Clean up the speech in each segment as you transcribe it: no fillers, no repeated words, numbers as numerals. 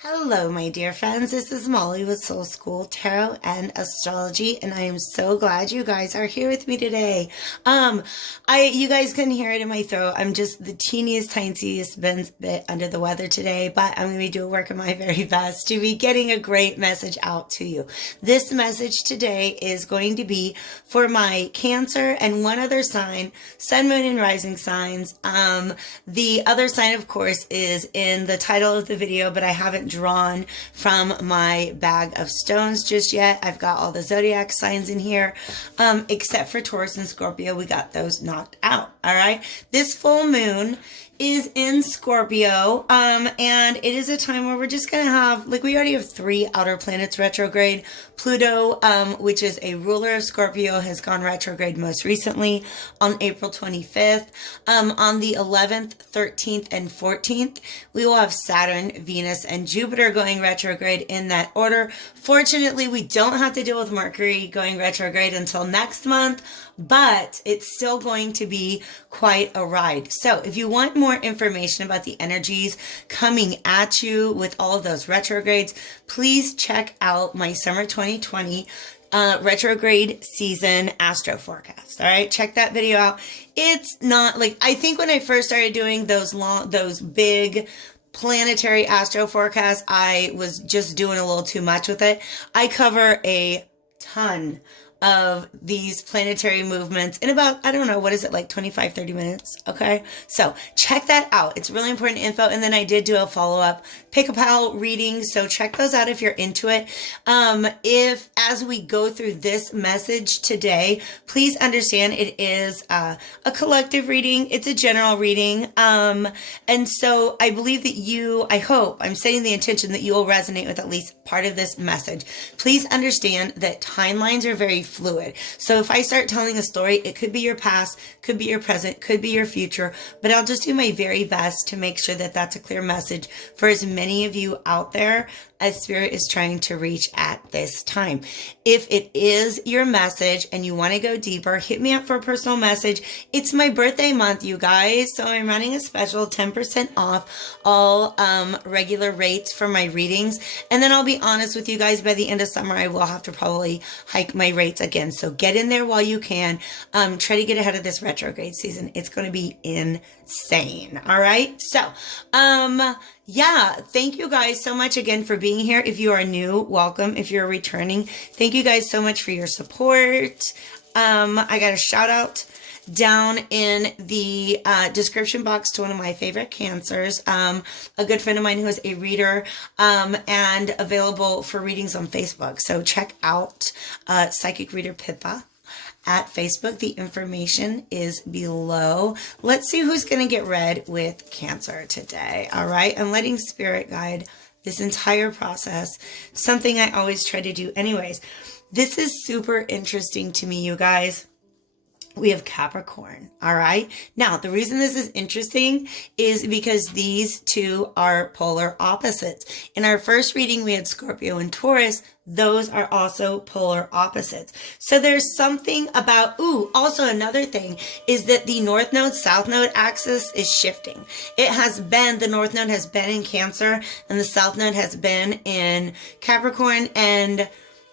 Hello, my dear friends. This is Molly with Soul School Tarot and Astrology, and I am so glad you guys are here with me today. You guys couldn't hear it in my throat. I'm just the teeniest, tiniest bit under the weather today, but I'm going to be doing work of my very best to be getting a great message out to you. This message today is going to be for my Cancer and one other sign, Sun, Moon, and Rising signs. The other sign, of course, is in the title of the video, but I haven't drawn from my bag of stones just yet. I've got all the zodiac signs in here, except for Taurus and Scorpio. We got those knocked out. All right. This full moon is in Scorpio, and it is a time where we're just gonna have, like, we already have 3 outer planets retrograde. Pluto, which is a ruler of Scorpio, has gone retrograde most recently on April 25th. On the 11th, 13th, and 14th, we will have Saturn, Venus, and Jupiter going retrograde in that order. Fortunately, we don't have to deal with Mercury going retrograde until next month, but it's still going to be quite a ride. So if you want more information about the energies coming at you with all of those retrogrades, please check out my summer 2020 retrograde season astro forecast. All right, check that video out. It's not like, I think when I first started doing those big planetary astro forecasts, I was just doing a little too much with it. I cover a ton of these planetary movements in about, I don't know, what is it, like 25, 30 minutes? Okay. So check that out. It's really important info. And then I did do a follow-up pick-a-pal reading. So check those out if you're into it. If, as we go through this message today, please understand it is a collective reading. It's a general reading. And so I believe that I'm setting the intention that you will resonate with at least part of this message. Please understand that timelines are very fluid. So if I start telling a story, it could be your past, could be your present, could be your future, but I'll just do my very best to make sure that that's a clear message for as many of you out there as Spirit is trying to reach at this time. If it is your message and you want to go deeper, hit me up for a personal message. It's my birthday month, you guys, so I'm running a special 10% off all regular rates for my readings. And then I'll be honest with you guys, by the end of summer, I will have to probably hike my rates again. So get in there while you can. Try to get ahead of this retrograde season. It's going to be insane. All right. So, yeah, thank you guys so much again for being here. If you are new, welcome. If you're returning, thank you guys so much for your support. I got a shout out down in the description box to one of my favorite Cancers, a good friend of mine who is a reader and available for readings on Facebook. So check out Psychic Reader Pippa at Facebook. The information is below. Let's see who's going to get read with Cancer today. All right. I'm letting Spirit guide this entire process. Something I always try to do anyways. This is super interesting to me, you guys. We have Capricorn. All right. Now, the reason this is interesting is because these two are polar opposites. In our first reading, we had Scorpio and Taurus. Those are also polar opposites. So there's something about, also another thing is that the North Node, South Node axis is shifting. The North Node has been in Cancer and the South Node has been in Capricorn, and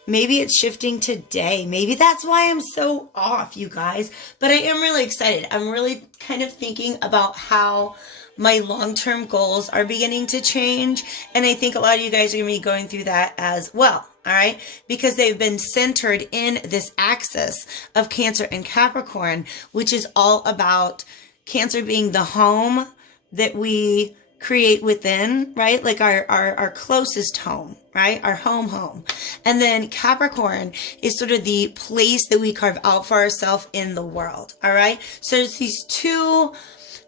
maybe it's shifting today. Maybe that's why I'm so off, you guys. But I am really excited. I'm really kind of thinking about how my long-term goals are beginning to change. And I think a lot of you guys are going to be going through that as well. All right. Because they've been centered in this axis of Cancer and Capricorn, which is all about Cancer being the home that we create within, right? Like our closest home, right? Our home. And then Capricorn is sort of the place that we carve out for ourselves in the world. All right. So it's these two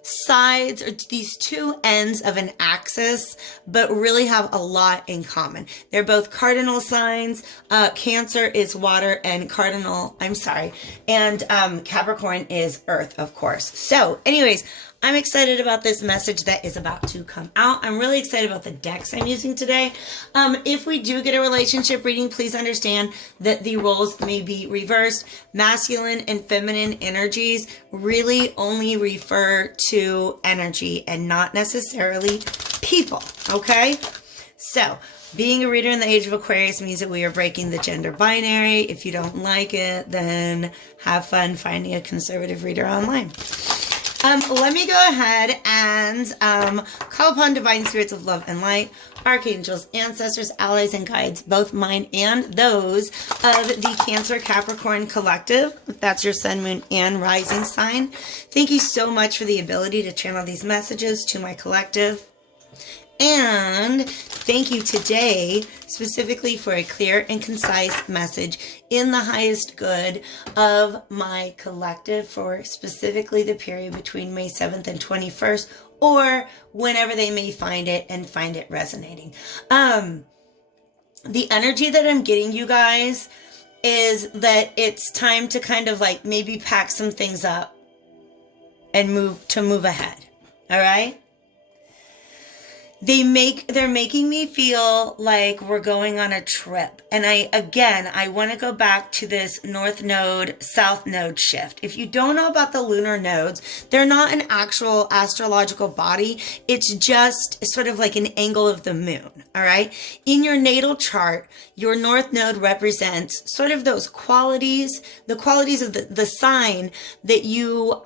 sides, or these two ends of an axis, but really have a lot in common. They're both cardinal signs. Cancer is water and Capricorn is earth, of course. So anyways, I'm excited about this message that is about to come out. I'm really excited about the decks I'm using today. If we do get a relationship reading, please understand that the roles may be reversed. Masculine and feminine energies really only refer to energy and not necessarily people, okay? So, being a reader in the age of Aquarius means that we are breaking the gender binary. If you don't like it, then have fun finding a conservative reader online. Let me go ahead and call upon divine spirits of love and light, archangels, ancestors, allies, and guides, both mine and those of the Cancer Capricorn collective, if that's your sun, moon, and rising sign. Thank you so much for the ability to channel these messages to my collective. And thank you today specifically for a clear and concise message in the highest good of my collective for specifically the period between May 7th and 21st, or whenever they may find it and find it resonating. The energy that I'm getting, you guys, is that it's time to kind of like maybe pack some things up and move ahead. All right? They're making me feel like we're going on a trip. And I want to go back to this North Node, South Node shift. If you don't know about the lunar nodes, they're not an actual astrological body. It's just sort of like an angle of the moon. All right. In your natal chart, your North Node represents sort of those qualities, the qualities of the sign that you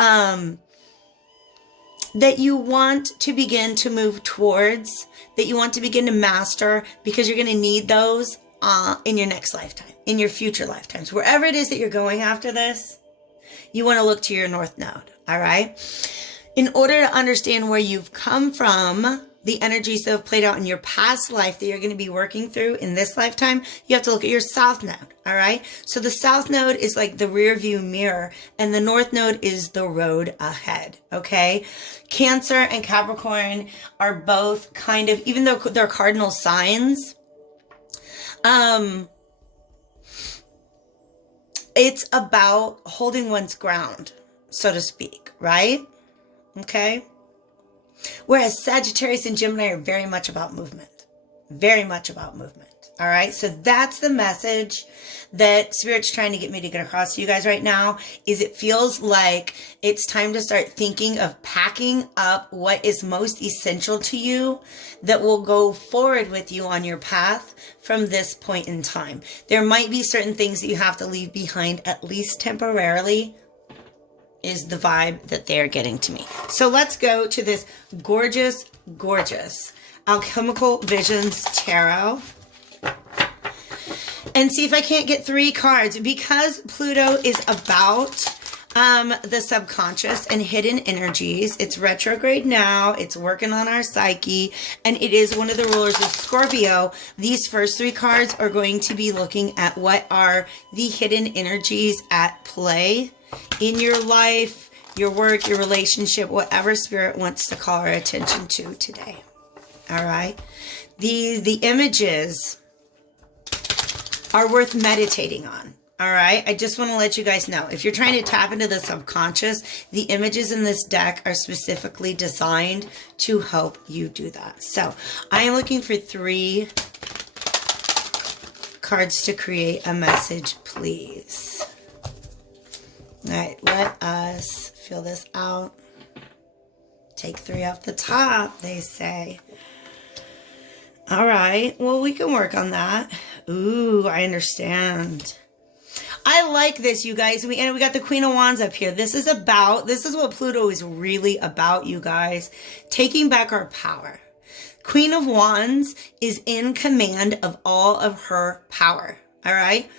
want to begin to move towards, that you want to begin to master, because you're going to need those in your next lifetime, in your future lifetimes. Wherever it is that you're going after this, you want to look to your North Node, all right? In order to understand where you've come from, the energies that have played out in your past life that you're going to be working through in this lifetime, you have to look at your South Node, all right? So the South Node is like the rear view mirror, and the North Node is the road ahead, okay? Cancer and Capricorn are both kind of, even though they're cardinal signs, it's about holding one's ground, so to speak, right? Okay? Whereas Sagittarius and Gemini are very much about movement. Very much about movement. All right. So that's the message that Spirit's trying to get me to get across to you guys right now, is it feels like it's time to start thinking of packing up what is most essential to you that will go forward with you on your path from this point in time. There might be certain things that you have to leave behind, at least temporarily, is the vibe that they're getting to me. So let's go to this gorgeous, gorgeous Alchemical Visions Tarot and see if I can't get 3 cards, because Pluto is about the subconscious and hidden energies. It's retrograde now. It's working on our psyche, and it is one of the rulers of Scorpio. These first 3 cards are going to be looking at what are the hidden energies at play in your life, your work, your relationship, whatever Spirit wants to call our attention to today. All right. The images are worth meditating on. All right. I just want to let you guys know, if you're trying to tap into the subconscious, the images in this deck are specifically designed to help you do that. So I am looking for 3 cards to create a message, please. All right, let us fill this out. Take 3 off the top, they say. All right, well, we can work on that. Ooh, I understand. I like this, you guys. We got the Queen of Wands up here. This is what Pluto is really about, you guys. Taking back our power. Queen of Wands is in command of all of her power. All right.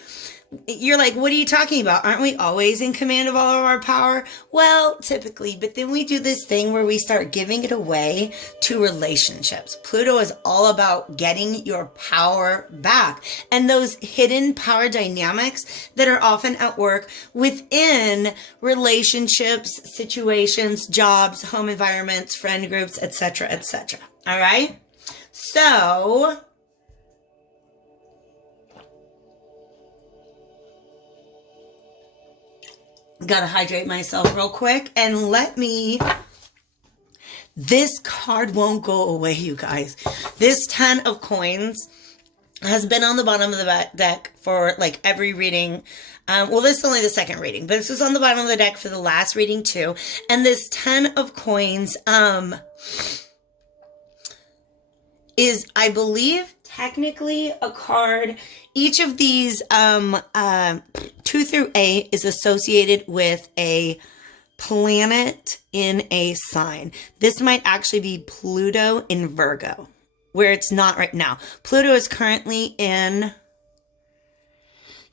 You're like, what are you talking about? Aren't we always in command of all of our power? Well, typically, but then we do this thing where we start giving it away to relationships. Pluto is all about getting your power back, and those hidden power dynamics that are often at work within relationships, situations, jobs, home environments, friend groups, etc., etc. All right? So gotta hydrate myself real quick, and this card won't go away, you guys. This 10 of coins has been on the bottom of the deck for like every reading. Well, this is only the second reading, but this was on the bottom of the deck for the last reading too. And this 10 of coins, is, I believe, technically a card. Each of these 2 through 8 is associated with a planet in a sign. This might actually be Pluto in Virgo, where it's not right now. Pluto is currently in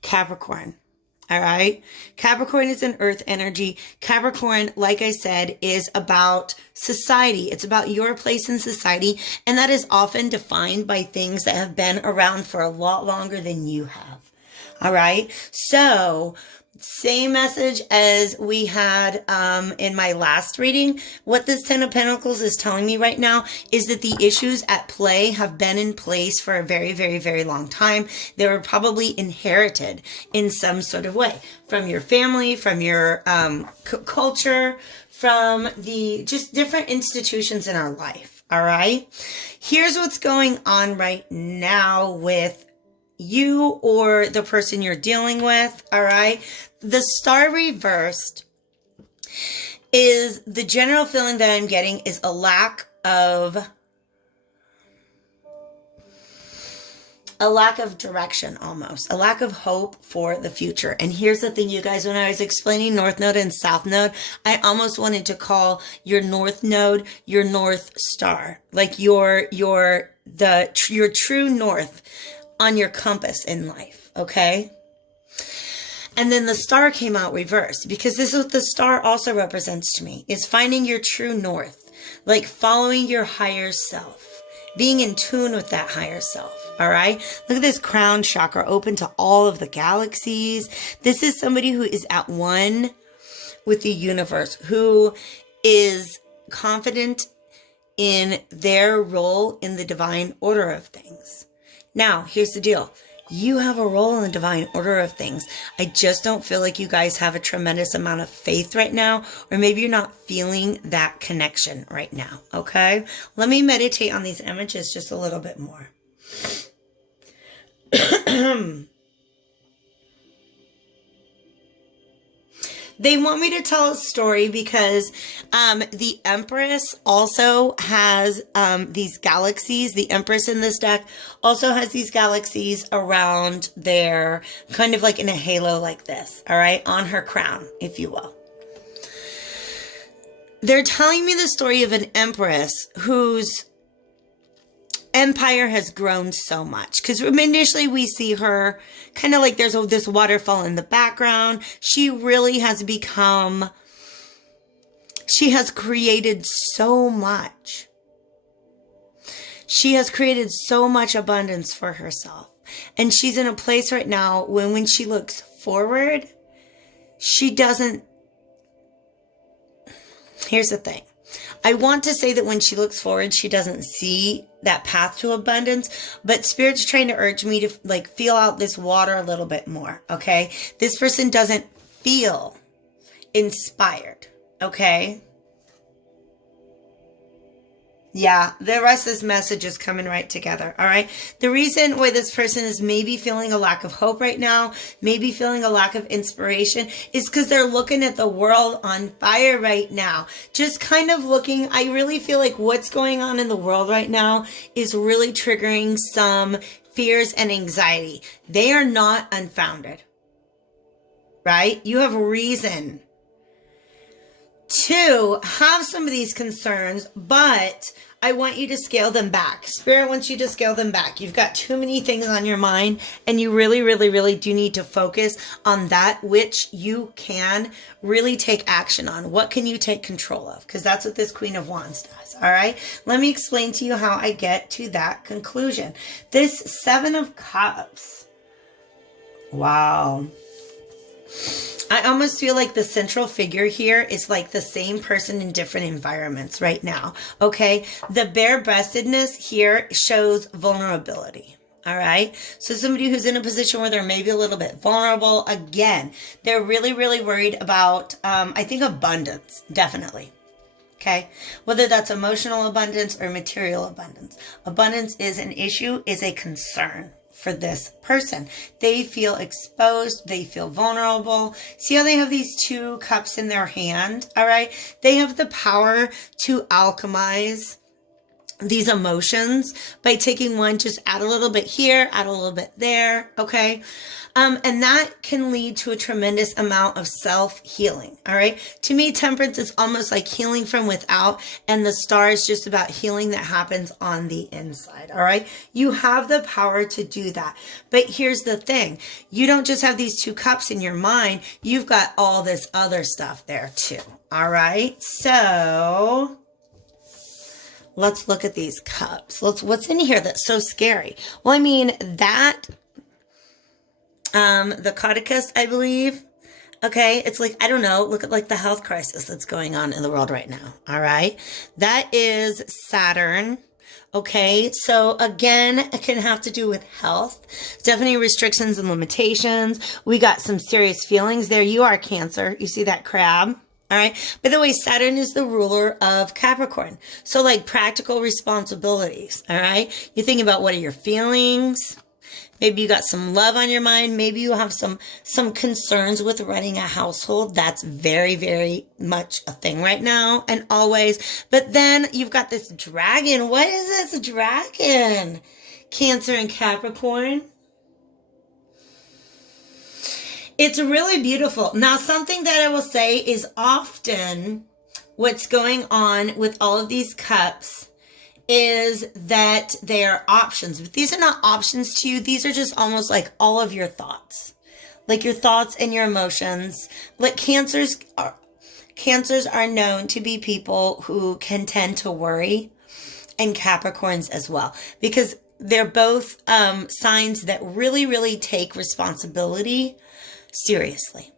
Capricorn. All right. Capricorn is an earth energy. Capricorn, like I said, is about society. It's about your place in society. And that is often defined by things that have been around for a lot longer than you have. All right. So same message as we had in my last reading. What this 10 of Pentacles is telling me right now is that the issues at play have been in place for a very, very, very long time. They were probably inherited in some sort of way from your family, from your culture, from the just different institutions in our life. All right. Here's what's going on right now with you or the person you're dealing with. All right. The star reversed is the general feeling that I'm getting is a lack of direction, almost a lack of hope for the future. And here's the thing, you guys, when I was explaining North Node and South Node, I almost wanted to call your North Node your North Star, like your true north on your compass in life. Okay. And then the star came out reversed, because this is what the star also represents to me, is finding your true north, like following your higher self, being in tune with that higher self. All right. Look at this crown chakra open to all of the galaxies. This is somebody who is at one with the universe, who is confident in their role in the divine order of things. Now, here's the deal. You have a role in the divine order of things. I just don't feel like you guys have a tremendous amount of faith right now, or maybe you're not feeling that connection right now. Okay. Let me meditate on these images just a little bit more. They want me to tell a story because the Empress also has these galaxies. The Empress in this deck also has these galaxies around their, kind of like in a halo like this, all right, on her crown, if you will. They're telling me the story of an Empress whose empire has grown so much, because initially we see her kind of like there's this waterfall in the background. She really has become, she has created so much. She has created so much abundance for herself. And she's in a place right now when she looks forward, she doesn't, here's the thing. I want to say that when she looks forward, she doesn't see that path to abundance, but Spirit's trying to urge me to like feel out this water a little bit more. Okay. This person doesn't feel inspired. Okay. Yeah, the rest of this message is coming right together. All right. The reason why this person is maybe feeling a lack of hope right now, maybe feeling a lack of inspiration, is because they're looking at the world on fire right now. Just kind of looking, I really feel like what's going on in the world right now is really triggering some fears and anxiety. They are not unfounded, right? You have reason to have some of these concerns, but I want you to scale them back. Spirit wants you to scale them back. You've got too many things on your mind, and you really, really, really do need to focus on that which you can really take action on. What can you take control of? Because that's what this Queen of Wands does. All right. Let me explain to you how I get to that conclusion. This Seven of Cups. Wow. I almost feel like the central figure here is like the same person in different environments right now. Okay. The bare-breastedness here shows vulnerability. All right. So somebody who's in a position where they're maybe a little bit vulnerable. Again, they're really, really worried about, I think, abundance. Definitely. Okay. Whether that's emotional abundance or material abundance. Abundance is an issue, is a concern for this person. They feel exposed. They feel vulnerable. See how they have these two cups in their hand? All right. They have the power to alchemize these emotions by taking one, just add a little bit here, add a little bit there, okay? And that can lead to a tremendous amount of self-healing, all right? To me, temperance is almost like healing from without, and the star is just about healing that happens on the inside, all right? You have the power to do that. But here's the thing. You don't just have these two cups in your mind. You've got all this other stuff there too, all right? So let's look at these cups. What's in here that's so scary? Well, I mean, that, the Cauticus, I believe. Okay. It's like, I don't know. Look at like the health crisis that's going on in the world right now. All right. That is Saturn. Okay. So again, it can have to do with health. Definitely restrictions and limitations. We got some serious feelings there. You are Cancer. You see that crab? All right. By the way, Saturn is the ruler of Capricorn. So like practical responsibilities. All right. You think about, what are your feelings? Maybe you got some love on your mind. Maybe you have some concerns with running a household. That's very, very much a thing right now and always. But then you've got this dragon. What is this dragon? Cancer and Capricorn. It's really beautiful. Now, something that I will say is often what's going on with all of these cups is that they are options. But these are not options to you. These are just almost like all of your thoughts. Like your thoughts and your emotions. Like Cancers are known to be people who can tend to worry, and Capricorns as well. Because they're both signs that really, really take responsibility seriously.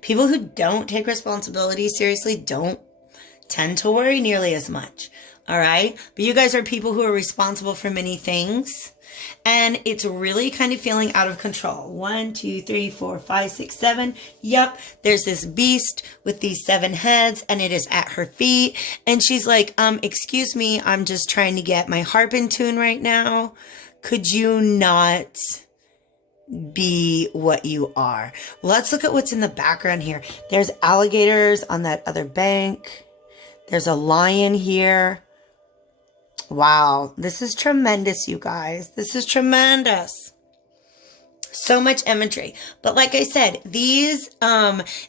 People who don't take responsibility seriously don't tend to worry nearly as much. All right. But you guys are people who are responsible for many things. And it's really kind of feeling out of control. 1, 2, 3, 4, 5, 6, 7. Yep. There's this beast with these 7 heads, and it is at her feet. And she's like, excuse me, I'm just trying to get my harp in tune right now. Could you not be what you are? Let's look at what's in the background here. There's alligators on that other bank. There's a lion here. Wow. This is tremendous, you guys. This is tremendous. So much imagery. But like I said, these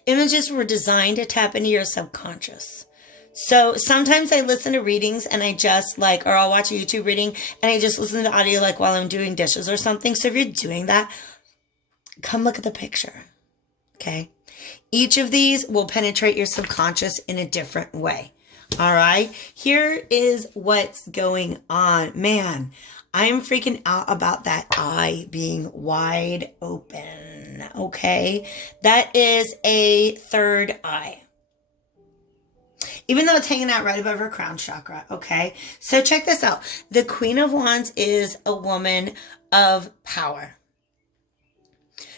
images were designed to tap into your subconscious. So sometimes I listen to readings and I just like, or I'll watch a YouTube reading and I just listen to audio like while I'm doing dishes or something. So if you're doing that, come look at the picture. Okay. Each of these will penetrate your subconscious in a different way. All right. Here is what's going on. Man, I'm freaking out about that eye being wide open. Okay. That is a third eye. Even though it's hanging out right above her crown chakra. Okay. So check this out. The Queen of Wands is a woman of power.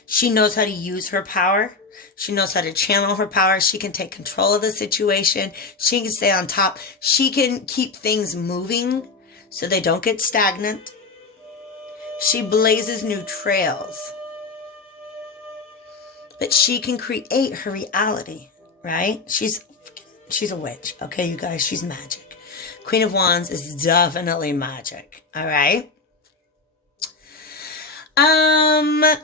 She knows how to use her power. She knows how to channel her power. She can take control of the situation. She can stay on top. She can keep things moving so they don't get stagnant. She blazes new trails. But she can create her reality, right? She's a witch, okay, you guys? She's magic. Queen of Wands is definitely magic, all right?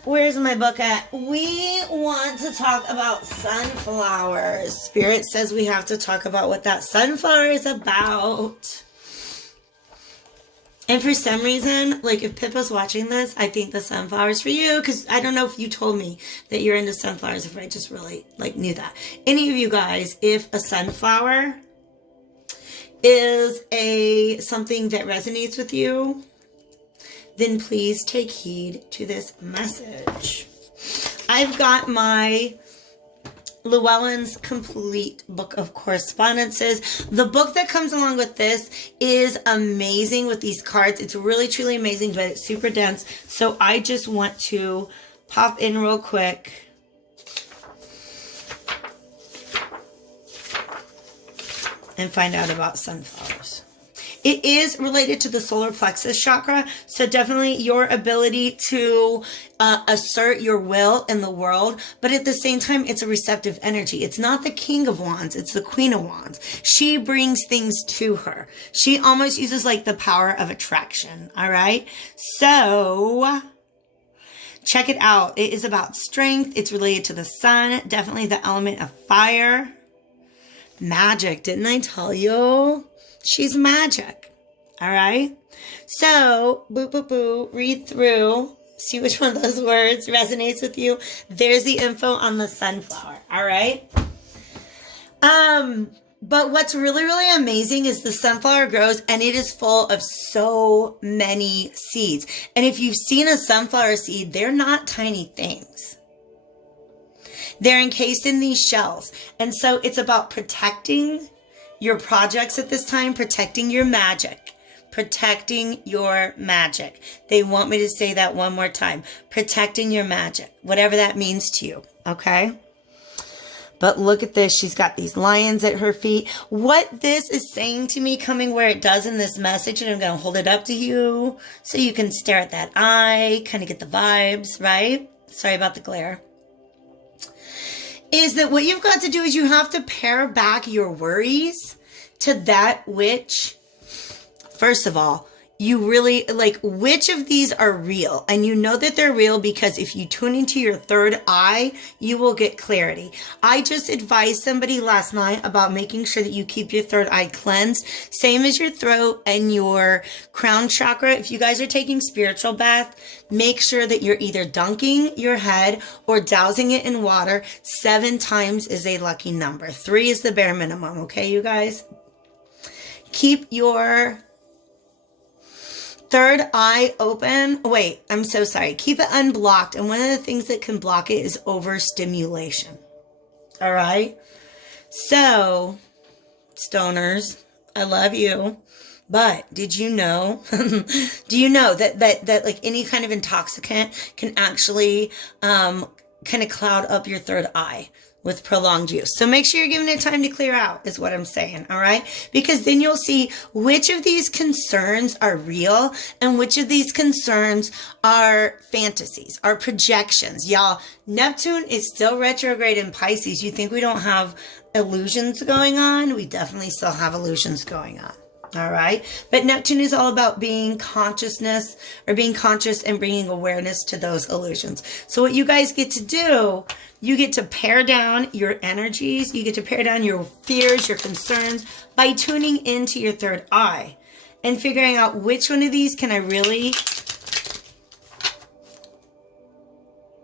Where's my book at? We want to talk about sunflowers. Spirit says we have to talk about what that sunflower is about. And for some reason, like if Pippa's watching this, I think the sunflower's for you, because I don't know if you told me that you're into sunflowers, if I just really like knew that. Any of you guys, if a sunflower is something that resonates with you, then please take heed to this message. I've got my Llewellyn's Complete Book of Correspondences. The book that comes along with this is amazing with these cards. It's really, truly amazing, but it's super dense. So I just want to pop in real quick and find out about sunflowers. It is related to the solar plexus chakra. So definitely your ability to assert your will in the world. But at the same time, it's a receptive energy. It's not the King of Wands. It's the Queen of Wands. She brings things to her. She almost uses like the power of attraction. All right. So check it out. It is about strength. It's related to the sun. Definitely the element of fire. Magic. Didn't I tell you? She's magic. All right. So, boo, boo, boo. Read through. See which one of those words resonates with you. There's the info on the sunflower. All right. But what's really, really amazing is the sunflower grows and it is full of so many seeds. And if you've seen a sunflower seed, they're not tiny things. They're encased in these shells. And so it's about protecting your projects at this time, protecting your magic, protecting your magic. They want me to say that one more time. Protecting your magic, whatever that means to you. Okay. But look at this. She's got these lions at her feet. What this is saying to me, coming where it does in this message, and I'm going to hold it up to you so you can stare at that eye, kind of get the vibes, right? Sorry about the glare. Is that what you've got to do is you have to pare back your worries to that which, first of all, you really like, which of these are real? And you know that they're real because if you tune into your third eye, you will get clarity. I just advised somebody last night about making sure that you keep your third eye cleansed, same as your throat and your crown chakra. If you guys are taking spiritual bath, make sure that you're either dunking your head or dousing it in water. 7 times is a lucky number. 3 is the bare minimum. Okay, you guys? Keep your third eye open. Wait, I'm so sorry. Keep it unblocked. And one of the things that can block it is overstimulation. All right. So, stoners, I love you. But did you know, do you know that like any kind of intoxicant can actually kind of cloud up your third eye with prolonged use? So make sure you're giving it time to clear out is what I'm saying. All right. Because then you'll see which of these concerns are real and which of these concerns are fantasies, are projections. Y'all, Neptune is still retrograde in Pisces. You think we don't have illusions going on? We definitely still have illusions going on. All right. But Neptune is all about being consciousness or being conscious and bringing awareness to those illusions. So what you guys get to do, you get to pare down your energies. You get to pare down your fears, your concerns by tuning into your third eye and figuring out which one of these can I really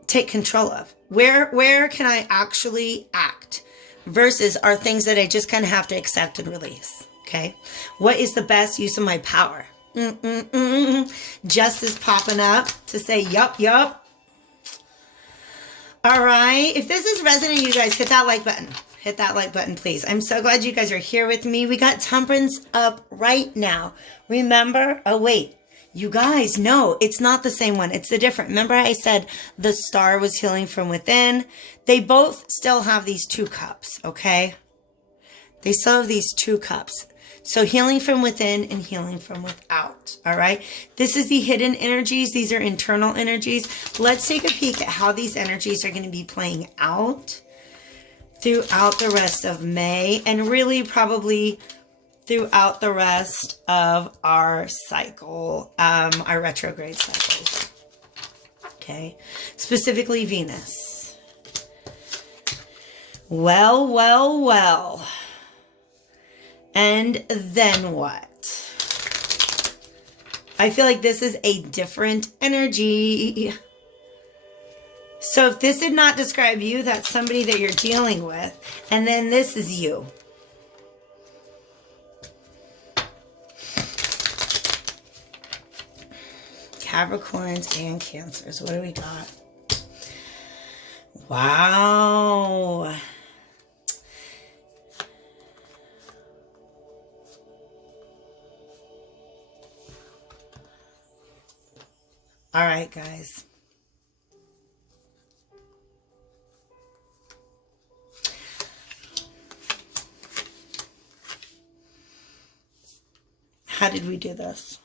take control of? Where can I actually act versus are things that I just kind of have to accept and release? Okay. What is the best use of my power? Justice popping up to say, yup. All right. If this is resonating, you guys, hit that like button. Hit that like button, please. I'm so glad you guys are here with me. We got Temperance up right now. Remember? Oh, wait. You guys, no, it's not the same one. It's the different. Remember I said the star was healing from within? They both still have these 2 cups, okay? They still have these 2 cups. So healing from within and healing from without. All right. This is the hidden energies. These are internal energies. Let's take a peek at how these energies are going to be playing out throughout the rest of May and really probably throughout the rest of our cycle, our retrograde cycles. Okay. Specifically Venus. Well. And then what? I feel like this is a different energy. So if this did not describe you, that's somebody that you're dealing with. And then this is you. Capricorns and Cancers. What do we got? Wow. All right, guys. How did we do this?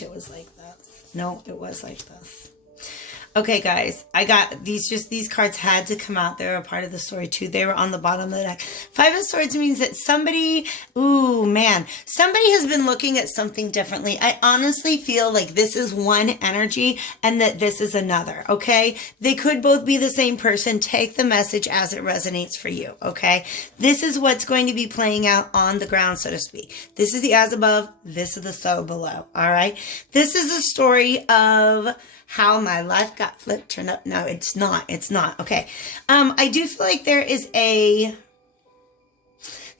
It was like this. No, it was like this. Okay, guys, I got these cards had to come out. They were a part of the story too. They were on the bottom of the deck. Five of Swords means that somebody has been looking at something differently. I honestly feel like this is one energy and that this is another, okay? They could both be the same person. Take the message as it resonates for you, okay? This is what's going to be playing out on the ground, so to speak. This is the as above. This is the so below, all right? This is a story of how my life got flipped, turned up. No, it's not. It's not. Okay. I do feel like there's a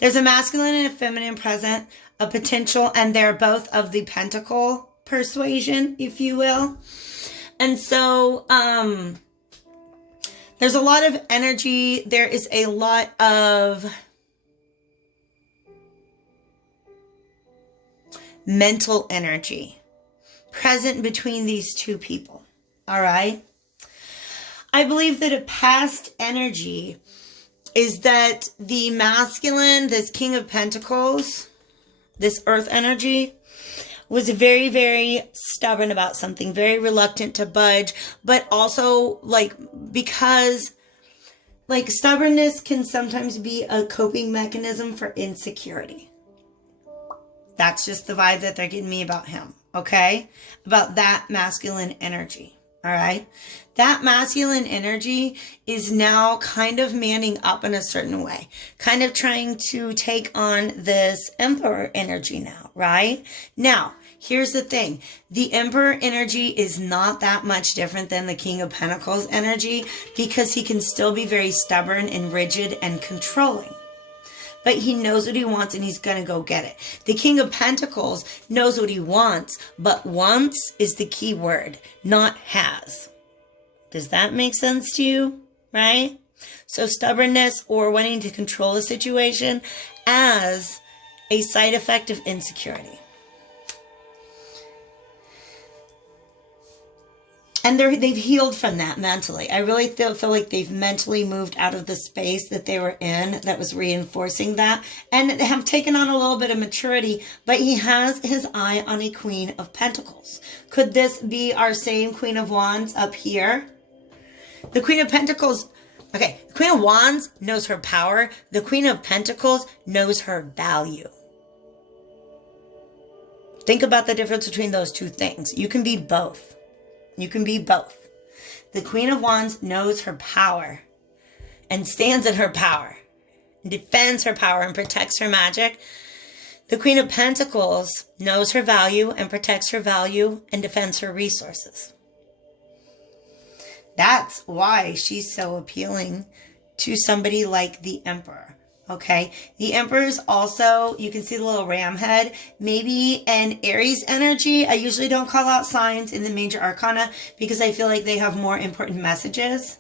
masculine and a feminine present, a potential, and they're both of the pentacle persuasion, if you will. And so, there's a lot of energy. There is a lot of mental energy present between these two people. All right. I believe that a past energy is that the masculine, this King of Pentacles, this earth energy, was very, very stubborn about something, very reluctant to budge, but also because stubbornness can sometimes be a coping mechanism for insecurity. That's just the vibe that they're giving me about him. Okay? About that masculine energy. All right? That masculine energy is now kind of manning up in a certain way. Kind of trying to take on this Emperor energy now, right? Now, here's the thing. The Emperor energy is not that much different than the King of Pentacles energy because he can still be very stubborn and rigid and controlling. But he knows what he wants and he's going to go get it. The King of Pentacles knows what he wants, but wants is the key word, not has. Does that make sense to you? Right? So stubbornness or wanting to control a situation as a side effect of insecurity. And they've healed from that mentally. I really feel like they've mentally moved out of the space that they were in that was reinforcing that. And have taken on a little bit of maturity. But he has his eye on a Queen of Pentacles. Could this be our same Queen of Wands up here? The Queen of Pentacles... Okay, the Queen of Wands knows her power. The Queen of Pentacles knows her value. Think about the difference between those two things. You can be both. You can be both. The Queen of Wands knows her power and stands in her power and defends her power and protects her magic. The Queen of Pentacles knows her value and protects her value and defends her resources. That's why she's so appealing to somebody like the Emperor. Okay, the Emperor is also, you can see the little ram head, maybe an Aries energy. I usually don't call out signs in the major arcana because I feel like they have more important messages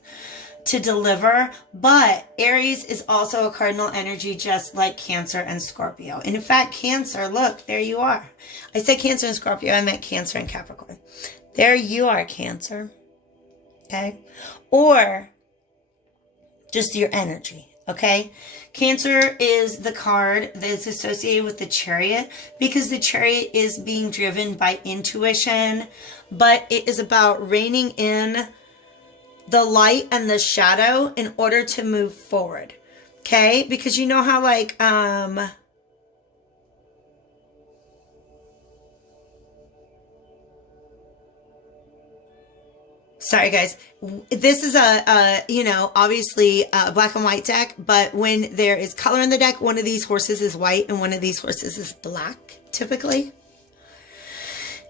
to deliver. But Aries is also a cardinal energy just like Cancer and Scorpio. And in fact, Cancer, look, there you are. I said Cancer and Scorpio, I meant Cancer and Capricorn. There you are, Cancer. Okay, or just your energy. Okay, Cancer is the card that's associated with the Chariot because the Chariot is being driven by intuition, but it is about reining in the light and the shadow in order to move forward. Okay, because you know how sorry guys, this is obviously a black and white deck, but when there is color in the deck, one of these horses is white and one of these horses is black, typically.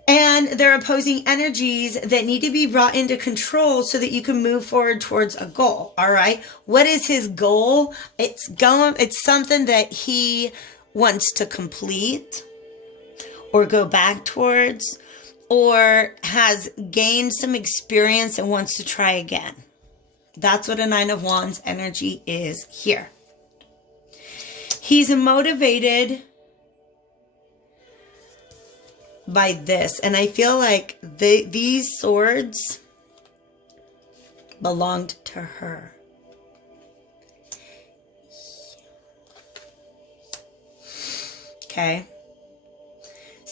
And they're opposing energies that need to be brought into control so that you can move forward towards a goal, all right? What is his goal? It's something that he wants to complete or go back towards, or has gained some experience and wants to try again. That's what a Nine of Wands energy is here. He's motivated by this. And I feel like these swords belonged to her. Okay.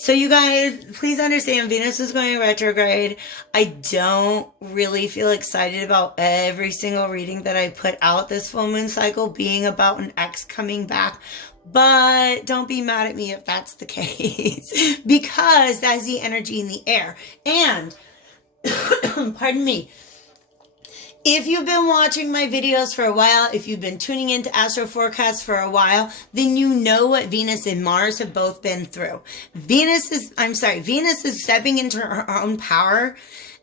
So you guys, please understand Venus is going retrograde. I don't really feel excited about every single reading that I put out this full moon cycle being about an ex coming back. But don't be mad at me if that's the case, because that's the energy in the air. And, pardon me, if you've been watching my videos for a while, if you've been tuning into astro forecasts for a while, then you know what Venus and Mars have both been through. Venus is stepping into her own power,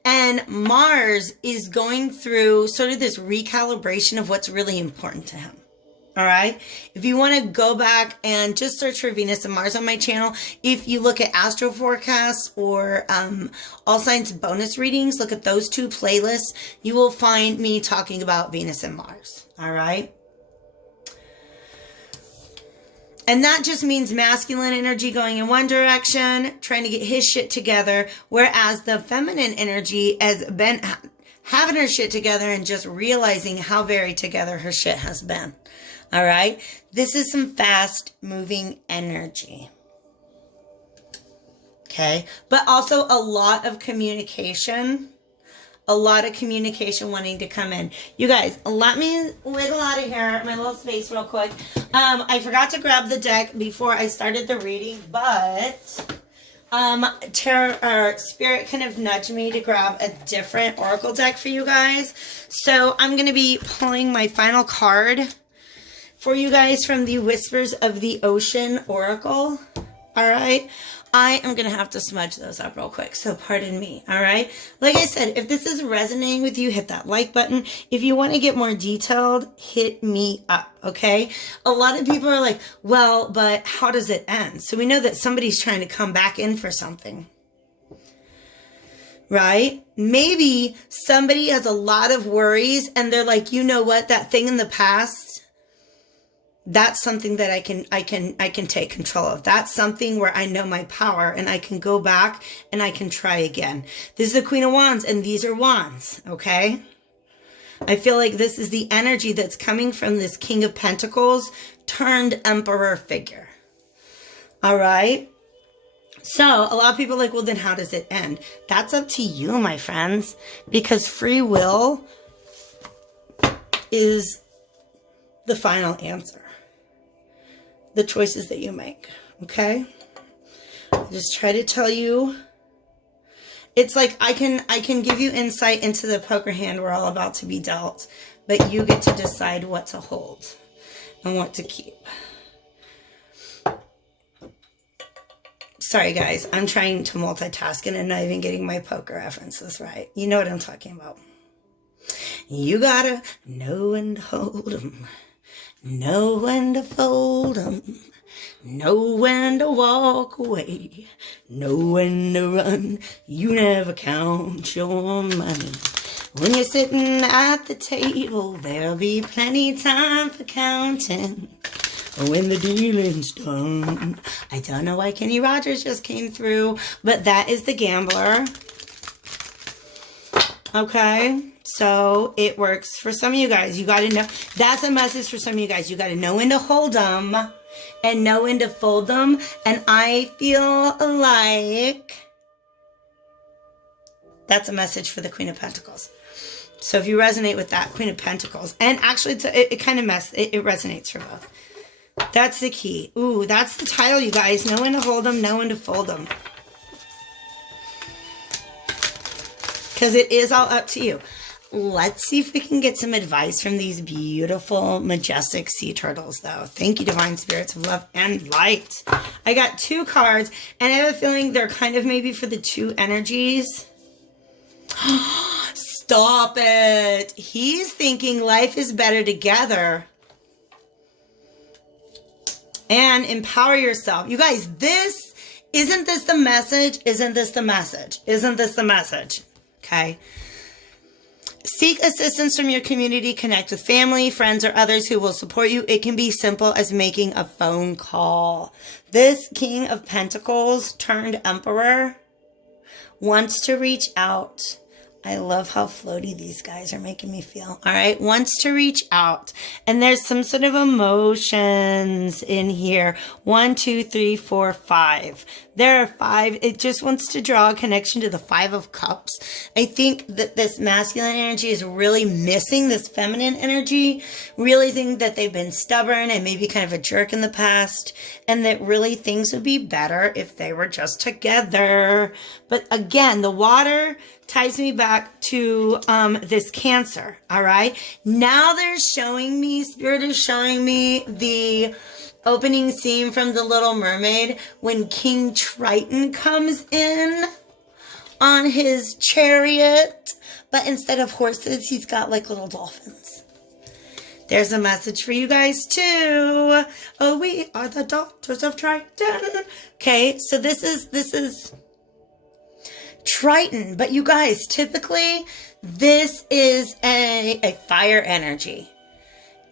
and Mars is going through sort of this recalibration of what's really important to him. All right. If you want to go back and just search for Venus and Mars on my channel, if you look at astro forecasts or all signs bonus readings, look at those two playlists, you will find me talking about Venus and Mars. All right. And that just means masculine energy going in one direction, trying to get his shit together, whereas the feminine energy has been having her shit together and just realizing how very together her shit has been. All right. This is some fast moving energy. Okay. But also a lot of communication. A lot of communication wanting to come in. You guys, let me wiggle out of here, my little space real quick. I forgot to grab the deck before I started the reading, but Spirit kind of nudged me to grab a different oracle deck for you guys. So I'm going to be pulling my final card for you guys from the Whispers of the Ocean Oracle. All right. I am going to have to smudge those up real quick, so pardon me. All right. Like I said, if this is resonating with you, hit that like button. If you want to get more detailed, hit me up. Okay. A lot of people are like, well, but how does it end? So we know that somebody's trying to come back in for something. Right? Maybe somebody has a lot of worries and they're like, you know what, that thing in the past, that's something that I can take control of. That's something where I know my power and I can go back and I can try again. This is the Queen of Wands and these are wands. Okay. I feel like this is the energy that's coming from this King of Pentacles turned Emperor figure. All right. So a lot of people are like, well, then how does it end? That's up to you, my friends, because free will is the final answer. The choices that you make. Okay. I'll just try to tell you. It's like I can give you insight into the poker hand we're all about to be dealt, but you get to decide what to hold and what to keep. Sorry guys, I'm trying to multitask and I'm not even getting my poker references right. You know what I'm talking about. You gotta know when to hold 'em. Know when to fold 'em, know when to walk away, know when to run. You never count your money. When you're sitting at the table, there'll be plenty time for counting. When the dealing's done. I don't know why Kenny Rogers just came through, but that is the gambler. Okay. So it works for some of you guys. You got to know. That's a message for some of you guys. You got to know when to hold them and know when to fold them. And I feel like that's a message for the Queen of Pentacles. So if you resonate with that, Queen of Pentacles, and actually it kind of it resonates for both. That's the key. Ooh, that's the title, you guys. Know when to hold them, know when to fold them. Because it is all up to you. Let's see if we can get some advice from these beautiful, majestic sea turtles, though. Thank you, Divine Spirits of Love and Light. I got two cards, and I have a feeling they're kind of maybe for the two energies. Stop it. He's thinking life is better together. And empower yourself. You guys, isn't this the message? Isn't this the message? Isn't this the message? Okay. Seek assistance from your community. Connect with family, friends, or others who will support you. It can be simple as making a phone call. This King of Pentacles turned Emperor wants to reach out. I love how floaty these guys are making me feel. All right. Wants to reach out. And there's some sort of emotions in here. 1, 2, 3, 4, 5. There are 5. It just wants to draw a connection to the 5 of Cups. I think that this masculine energy is really missing this feminine energy, realizing that they've been stubborn and maybe kind of a jerk in the past, and that really things would be better if they were just together. But again, the water ties me back to this Cancer. All right. Now they're showing me, Spirit is showing me the opening scene from The Little Mermaid when King Triton comes in on his chariot, but instead of horses, he's got like little dolphins. There's a message for you guys too. Oh, we are the daughters of Triton. Okay, so this is Triton, but you guys, typically this is a fire energy.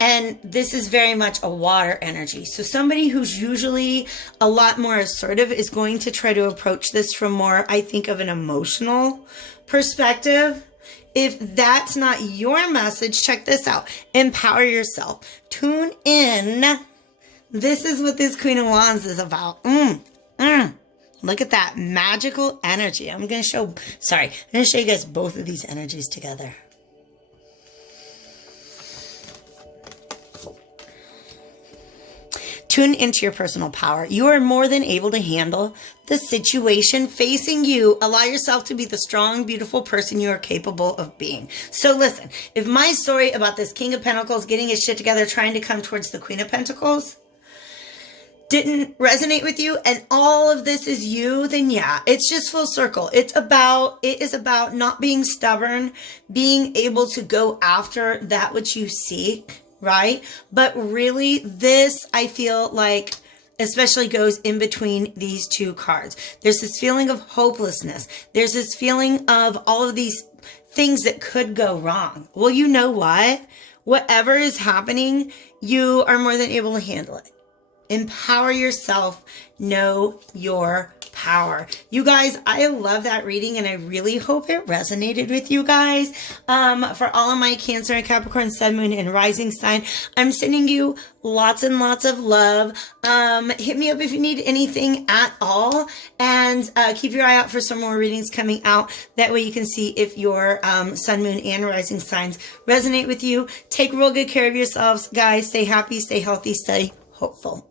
And this is very much a water energy. So somebody who's usually a lot more assertive is going to try to approach this from more, I think, of an emotional perspective. If that's not your message, check this out. Empower yourself. Tune in. This is what this Queen of Wands is about. Look at that magical energy. I'm going to show you guys both of these energies together. Tune into your personal power. You are more than able to handle the situation facing you. Allow yourself to be the strong, beautiful person you are capable of being. So listen, if my story about this King of Pentacles getting his shit together, trying to come towards the Queen of Pentacles, didn't resonate with you and all of this is you, then yeah, it's just full circle. It is about not being stubborn, being able to go after that which you seek, right? But really this, I feel like, especially goes in between these two cards. There's this feeling of hopelessness. There's this feeling of all of these things that could go wrong. Well, you know what? Whatever is happening, you are more than able to handle it. Empower yourself. Know your power. You guys, I love that reading and I really hope it resonated with you guys. For all of my Cancer and Capricorn, Sun, Moon, and Rising sign, I'm sending you lots and lots of love. Hit me up if you need anything at all, and keep your eye out for some more readings coming out. That way you can see if your Sun, Moon, and Rising signs resonate with you. Take real good care of yourselves, guys. Stay happy, stay healthy, stay hopeful.